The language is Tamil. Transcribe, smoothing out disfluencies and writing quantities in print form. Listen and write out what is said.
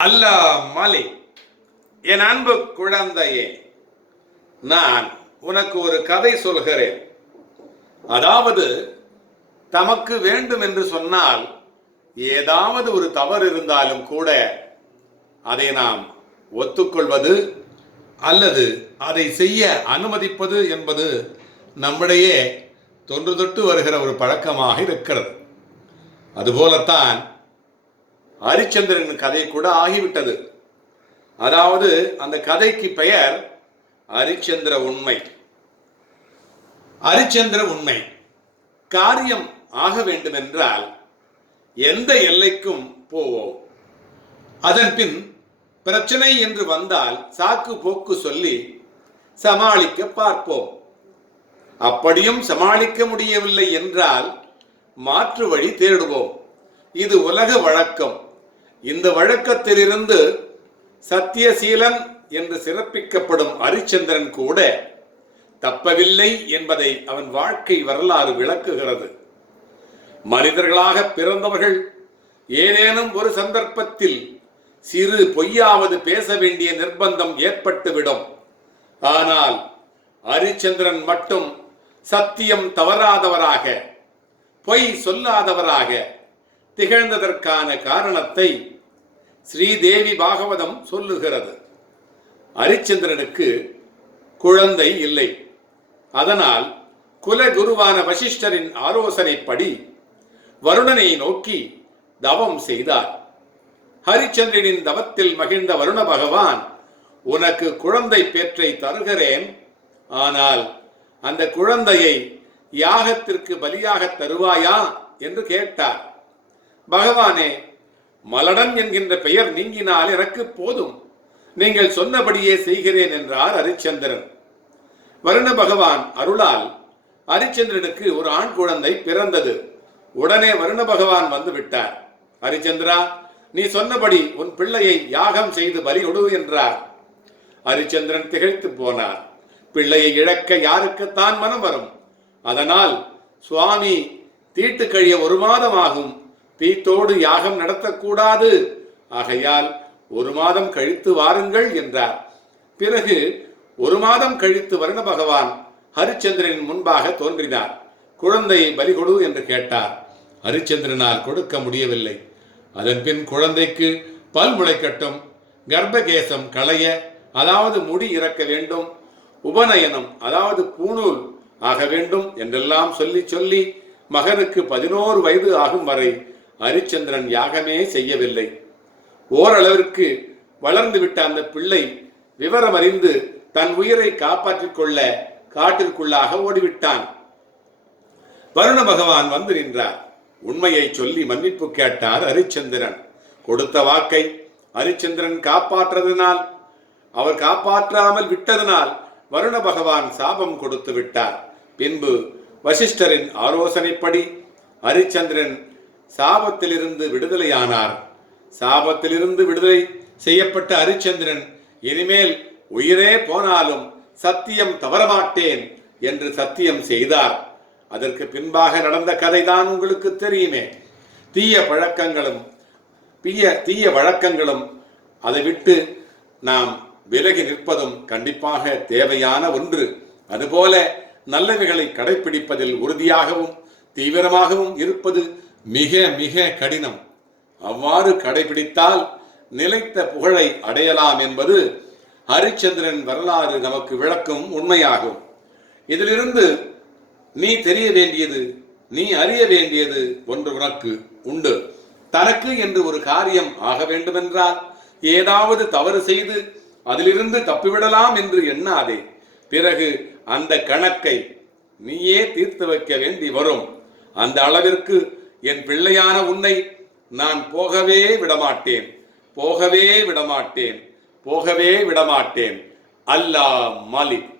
அல்லா மாலி, என் அன்பு குழந்தையே, நான் உனக்கு ஒரு கதை சொல்கிறேன். அதாவது, தமக்கு வேண்டும் என்று சொன்னால் ஏதாவது ஒரு தவறு இருந்தாலும் கூட அதை நாம் ஒத்துக்கொள்வது அல்லது அதை செய்ய அனுமதிப்பது என்பது நம்மிடையே தொன்று தொட்டு வருகிற ஒரு பழக்கமாக இருக்கிறது. அதுபோலத்தான் ஹரிச்சந்திரன் கதை கூட ஆகிவிட்டது. அதாவது அந்த கதைக்கு பெயர் ஹரிச்சந்திர உண்மை. ஹரிச்சந்திர உண்மை. காரியம் ஆக வேண்டும் என்றால் எந்த எல்லைக்கும் போவோம். அதன் பின் பிரச்சனை என்று வந்தால் சாக்கு போக்கு சொல்லி சமாளிக்க பார்ப்போம். அப்படியும் சமாளிக்க முடியவில்லை என்றால் மாற்று வழி தேடுவோம். இது உலக வழக்கம். இந்த வழக்கத்திலிருந்து சத்தியசீலன் என்று சிறப்பிக்கப்படும் ஹரிச்சந்திரன் கூட தப்பவில்லை என்பதை அவன் வாழ்க்கை வரலாறு விளக்குகிறது. மனிதர்களாக பிறந்தவர்கள் ஏதேனும் ஒரு சந்தர்ப்பத்தில் சிறு பொய்யாவது பேச வேண்டிய நிர்பந்தம் ஏற்பட்டுவிடும். ஆனால் ஹரிச்சந்திரன் மட்டும் சத்தியம் தவறாதவராக, பொய் சொல்லாதவராக திகழ்ந்ததற்கான காரணத்தை ஸ்ரீதேவி பாகவதம் சொல்லுகிறது. ஹரிச்சந்திரனுக்கு குழந்தை இல்லை. அதனால் குலகுருவான வசிஷ்டரின் ஆலோசனைப்படி வருணனை நோக்கி தவம் செய்தார். ஹரிச்சந்திரனின் தவத்தில் மகிழ்ந்த வருண பகவான், உனக்கு குழந்தை பேற்றை தருகிறேன், ஆனால் அந்த குழந்தையை யாகத்திற்கு பலியாக தருவாயா என்று கேட்டார். பகவானே, மலடன் என்கின்ற பெயர் நீங்கினால் எனக்கு போதும், நீங்கள் சொன்னபடியே செய்கிறேன் என்றார் ஹரிச்சந்திரன். வருண பகவான் அருளால் ஹரிச்சந்திரனுக்கு ஒரு ஆண் குழந்தை பிறந்தது. உடனே வருண பகவான் வந்து விட்டார். ஹரிச்சந்திரா, நீ சொன்னபடி உன் பிள்ளையை யாகம் செய்து பலி கொடு என்றார். ஹரிச்சந்திரன் திகைத்து போனார். பிள்ளையை இழக்க யாருக்குத்தான் மனம் வரும்? அதனால் சுவாமி, தீட்டு கழிய 1 மாதம் ஆகும், தீத்தோடு யாகம் நடத்தக்கூடாது, ஆகையால் 1 மாதம் கழித்து வாருங்கள் என்றார். பிறகு 1 மாதம் கழித்து வருண பகவான் ஹரிச்சந்திரனின் முன்பாக தோன்றினார். குழந்தையை பலி கொடு என்று கேட்டார். ஹரிச்சந்திரனால் கொடுக்க முடியவில்லை. அதன் பின் குழந்தைக்கு பல் முளைக்கட்டும், கர்ப்பகேசம் களைய, அதாவது முடி இறக்க வேண்டும், உபநயனம் அதாவது பூணூல் ஆக வேண்டும் என்றெல்லாம் சொல்லி சொல்லி மகனுக்கு 11 வயது ஆகும் வரை ஹரிச்சந்திரன் யாகமே செய்யவில்லை. ஓரளவிற்கு வளர்ந்து விட்ட அந்த பிள்ளை விவரம் அறிந்து தன் உயிரை காப்பாற்றிக் கொள்ள காட்டிற்குள்ளாக ஓடிவிட்டான். வருண பகவான் வந்து நின்றார். உண்மையை சொல்லி மன்னிப்பு கேட்டார் ஹரிச்சந்திரன். கொடுத்த வாக்கை ஹரிச்சந்திரன் காப்பாற்றதினால், அவர் காப்பாற்றாமல் விட்டதனால் வருண பகவான் சாபம் கொடுத்து விட்டார். பின்பு வசிஷ்டரின் ஆலோசனைப்படி ஹரிச்சந்திரன் சாபத்திலிருந்து விடுதலையானார். சாபத்திலிருந்து விடுதலை செய்யப்பட்ட ஹரிச்சந்திரன் இனிமேல் உயிரே போனாலும் சத்தியம் தவறமாட்டேன் என்று சத்தியம் செய்தார். அதற்கு பின்பாக நடந்த கதைதான் உங்களுக்கு தெரியுமே. தீய வழக்கங்களும் அதை விட்டு நாம் விலகி நிற்பதும் கண்டிப்பாக தேவையான ஒன்று. அதுபோல நல்லவைகளை கடைபிடிப்பதில் உறுதியாகவும் தீவிரமாகவும் இருப்பது மிக மிக கடினம். அவ்வாறு கடைபிடித்தால் நிலைத்த புகழை அடையலாம் என்பது ஹரிச்சந்திரன் வரலாறு நமக்கு விளக்கும் உண்மையாகும். இதிலிருந்து நீ தெரிய வேண்டியது, நீ அறிய வேண்டியது ஒன்று உனக்கு உண்டு. தனக்கு என்று ஒரு காரியம் ஆக வேண்டுமென்றால் ஏதாவது தவறு செய்து அதிலிருந்து தப்பிவிடலாம் என்று எண்ணாதே. பிறகு அந்த கணக்கை நீயே தீர்த்து வைக்க வேண்டி வரும். அந்த அளவிற்கு என் பிள்ளையான உன்னை நான் போகவே விடமாட்டேன், போகவே விடமாட்டேன், போகவே விடமாட்டேன். அல்லா மாலிக்.